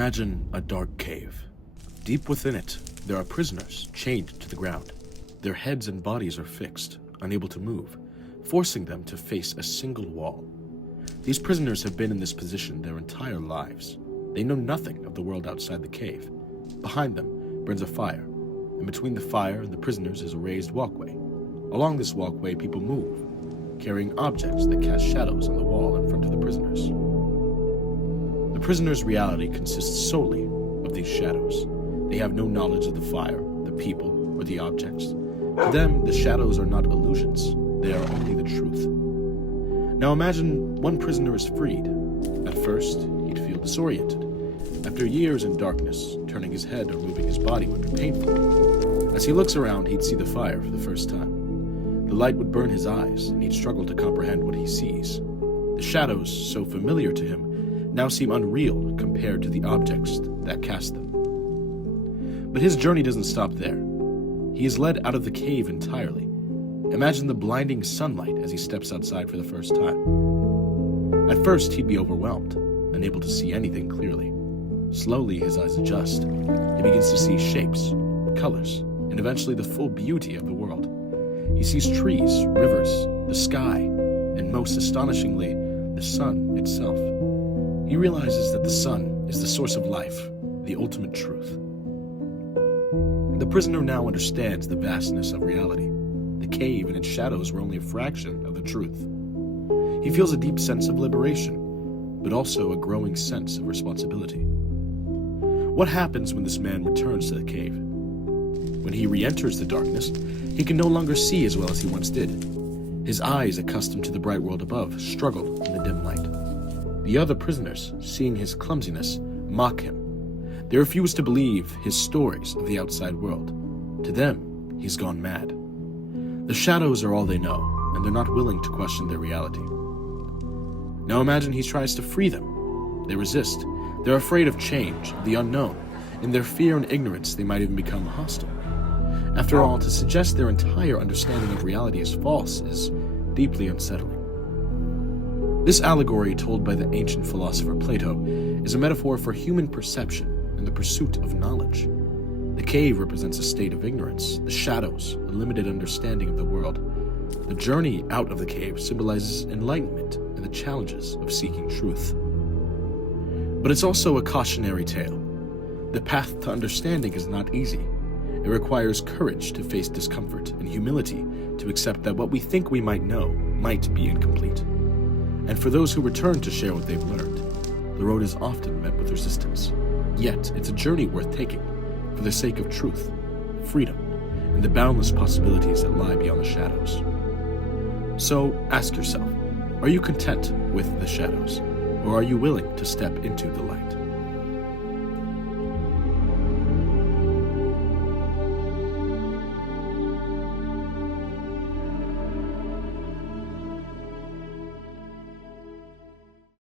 Imagine a dark cave. Deep within it, there are prisoners chained to the ground. Their heads and bodies are fixed, unable to move, forcing them to face a single wall. These prisoners have been in this position their entire lives. They know nothing of the world outside the cave. Behind them burns a fire, and between the fire and the prisoners is a raised walkway. Along this walkway, people move, carrying objects that cast shadows on the wall in front of the prisoners. The prisoners' reality consists solely of these shadows. They have no knowledge of the fire, the people, or the objects. To them, the shadows are not illusions. They are only the truth. Now imagine one prisoner is freed. At first, he'd feel disoriented. After years in darkness, turning his head or moving his body would be painful. As he looks around, he'd see the fire for the first time. The light would burn his eyes, and he'd struggle to comprehend what he sees. The shadows, so familiar to him, now seem unreal compared to the objects that cast them. But his journey doesn't stop there. He is led out of the cave entirely. Imagine the blinding sunlight as he steps outside for the first time. At first, he'd be overwhelmed, unable to see anything clearly. Slowly, his eyes adjust. He begins to see shapes, colors, and eventually the full beauty of the world. He sees trees, rivers, the sky, and most astonishingly, the sun itself. He realizes that the sun is the source of life, the ultimate truth. The prisoner now understands the vastness of reality. The cave and its shadows were only a fraction of the truth. He feels a deep sense of liberation, but also a growing sense of responsibility. What happens when this man returns to the cave? When he re-enters the darkness, he can no longer see as well as he once did. His eyes, accustomed to the bright world above, struggle in the dim light. The other prisoners, seeing his clumsiness, mock him. They refuse to believe his stories of the outside world. To them, he's gone mad. The shadows are all they know, and they're not willing to question their reality. Now imagine he tries to free them. They resist. They're afraid of change, of the unknown. In their fear and ignorance, they might even become hostile. After all, to suggest their entire understanding of reality is false is deeply unsettling. This allegory, told by the ancient philosopher Plato, is a metaphor for human perception and the pursuit of knowledge. The cave represents a state of ignorance, the shadows, a limited understanding of the world. The journey out of the cave symbolizes enlightenment and the challenges of seeking truth. But it's also a cautionary tale. The path to understanding is not easy. It requires courage to face discomfort and humility to accept that what we think we might know might be incomplete. And for those who return to share what they've learned, the road is often met with resistance. Yet, it's a journey worth taking for the sake of truth, freedom, and the boundless possibilities that lie beyond the shadows. So, ask yourself, are you content with the shadows, or are you willing to step into the light?